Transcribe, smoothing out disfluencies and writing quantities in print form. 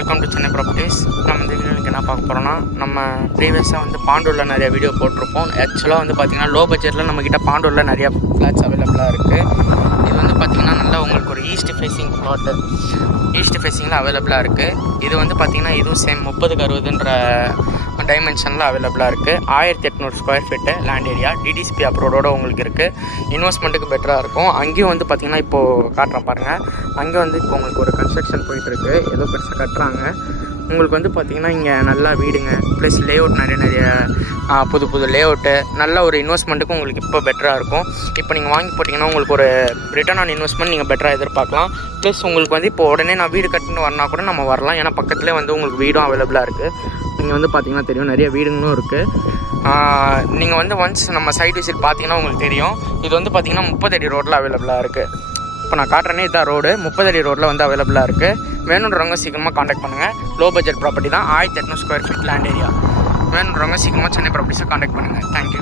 Welcome to Chennai properties. நம்ம இந்த video என்ன பார்க்க போகிறோம்னா, நம்ம ப்ரீவியஸாக வந்து பாண்டூரில் நிறைய வீடியோ போட்டிருப்போம். ஆக்சுவலாக வந்து பார்த்திங்கன்னா லோ பட்ஜெட்டில் நம்மக்கிட்ட பாண்டூரில் நிறையா ஃப்ளாட்ஸ் அவைலபிளாக இருக்குது. இது வந்து பார்த்திங்கன்னா நல்லா உங்களுக்கு ஒரு ஈஸ்ட் ஃபேஸிங் ஃப்ளாட்டு, ஈஸ்ட் ஃபேஸிங்கில் அவைலபிளாக இருக்குது. இது வந்து பார்த்திங்கன்னா இதுவும் சேம் 30-60ன்ற டைமென்ஷனில் அவைலபிளாக இருக்குது. 1800 square feet land area, DTCP அப்ரூவோட உங்களுக்கு இருக்குது. இன்வெஸ்ட்மெண்ட்டுக்கு பெட்டராக இருக்கும். அங்கேயும் வந்து பார்த்திங்கன்னா இப்போது காட்டுறேன் பாருங்கள். அங்கே வந்து இப்போ உங்களுக்கு ஒரு கன்ஸ்ட்ரக்ஷன் போயிட்டுருக்கு, ஏதோ பெருசாக கட்டுறாங்க. உங்களுக்கு வந்து பார்த்திங்கன்னா இங்கே நல்லா வீடுங்க, ப்ளஸ் லேஅவுட் நிறைய புது லேஅவுட்டு, நல்ல ஒரு இன்வெஸ்ட்மெண்ட்டுக்கு உங்களுக்கு இப்போ பெட்டராக இருக்கும். இப்போ நீங்கள் வாங்கி போட்டிங்கன்னா உங்களுக்கு ஒரு ரிட்டர்ன் ஆன் இன்வெஸ்ட்மெண்ட் நீங்கள் பெட்டராக எதிர்பார்க்கலாம். ப்ளஸ் உங்களுக்கு வந்து இப்போ உடனே நான் வீடு கட்டுன்னு வரனா கூட நம்ம வரலாம். ஏன்னா பக்கத்துலேயே வந்து உங்களுக்கு வீடும் அவைலபிளாக இருக்குது. நீங்கள் வந்து பார்த்திங்கன்னா தெரியும், நிறைய வீடுங்களும் இருக்குது. நீங்கள் வந்து ஒன்ஸ் நம்ம சைட் விசிட் பார்த்தீங்கன்னா உங்களுக்கு தெரியும். இது வந்து பார்த்திங்கன்னா 30 அடி ரோட்டில் அவைலபிளாக இருக்குது. இப்போ நான் காட்டுறேனே இதான் ரோடு, 30 அடி ரோட்டில் வந்து அவைலபிளாக இருக்குது. வேணுன்றவங்க சீக்கிரமாக காண்டாக்ட் பண்ணுங்கள். லோ பட்ஜெட் ப்ராப்பர்ட்டி தான், 1800 ஸ்கொயர் ஃபீட் லேண்ட் ஏரியா. வேணுன்றவங்க சீக்கிரமாக சென்னை ப்ராப்பர்ட்டிஸை காண்டாக்ட் பண்ணுங்கள். தேங்க்யூ.